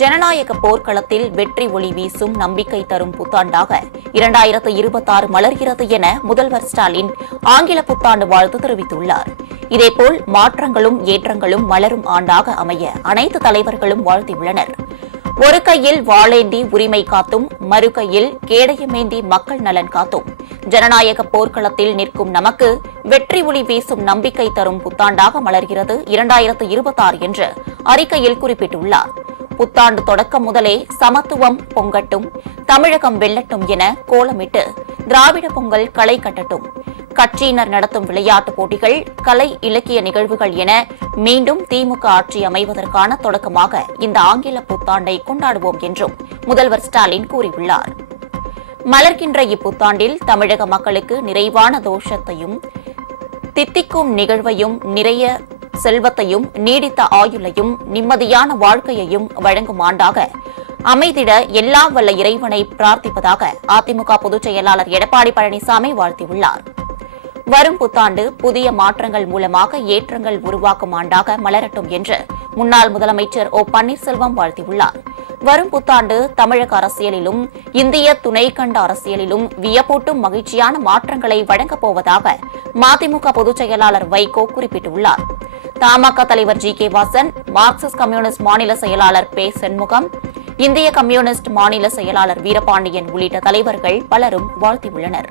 ஜனநாயக போர்க்களத்தில் வெற்றி ஒளி வீசும் நம்பிக்கை தரும் புத்தாண்டாக 2026 மலர்கிறது என முதல்வர் ஸ்டாலின் ஆங்கில புத்தாண்டு வாழ்த்து தெரிவித்துள்ளார். இதேபோல் மாற்றங்களும் ஏற்றங்களும் மலரும் ஆண்டாக அமைய அனைத்து தலைவர்களும் வாழ்த்தியுள்ளனர். ஒரு கையில் வாளேந்தி உரிமை காத்தும் மறு கையில் கேடயமேந்தி மக்கள் நலன் காத்தும் ஜனநாயக போர்க்களத்தில் நிற்கும் நமக்கு வெற்றி ஒளி வீசும் நம்பிக்கை தரும் புத்தாண்டாக மலர்கிறது 2026 என்று அறிக்கையில் குறிப்பிட்டுள்ளார். புத்தாண்டு தொடக்கம் முதலே சமத்துவம் பொங்கட்டும், தமிழகம் வெல்லட்டும் என கோலமிட்டு திராவிட பொங்கல் களை கட்டட்டும், கட்சியினர் நடத்தும் விளையாட்டுப் போட்டிகள், கலை இலக்கிய நிகழ்வுகள் என மீண்டும் திமுக ஆட்சி அமைவதற்கான தொடக்கமாக இந்த ஆங்கில புத்தாண்டை கொண்டாடுவோம் என்றும் முதல்வர் ஸ்டாலின் கூறியுள்ளார். மலர்கின்ற இப்புத்தாண்டில் தமிழக மக்களுக்கு நிறைவான தோஷத்தையும் தித்திக்கும் நிகழ்வையும் நிறைய செல்வத்தையும் நீடித்த ஆயுளையும் நிம்மதியான வாழ்க்கையையும் வழங்கும் ஆண்டாக அமைதிட எல்லாம் வல்ல இறைவனை பிரார்த்திப்பதாக அதிமுக பொதுச் செயலாளர் எடப்பாடி பழனிசாமி வாழ்த்தியுள்ளார். வரும் புத்தாண்டு புதிய மாற்றங்கள் மூலமாக ஏற்றங்கள் உருவாக்கும் ஆண்டாக மலரட்டும் என்று முன்னாள் முதலமைச்சர் ஓ பன்னீர்செல்வம் வாழ்த்தியுள்ளார். வரும் புத்தாண்டு தமிழக அரசியலிலும் இந்திய துணைக்கண்ட அரசியலிலும் வியப்பூட்டும் மகிழ்ச்சியான மாற்றங்களை வழங்கப் போவதாக மதிமுக பொதுச் செயலாளர் வைகோ குறிப்பிட்டுள்ளார். தமாக தலைவர் ஜி.கே. வாசன், மார்க்சிஸ்ட் கம்யூனிஸ்ட் மாநில செயலாளர் பே. செண்முகம், இந்திய கம்யூனிஸ்ட் மாநில செயலாளர் வீரபாண்டியன் உள்ளிட்ட தலைவர்கள் பலரும் வாழ்த்தியுள்ளனர்.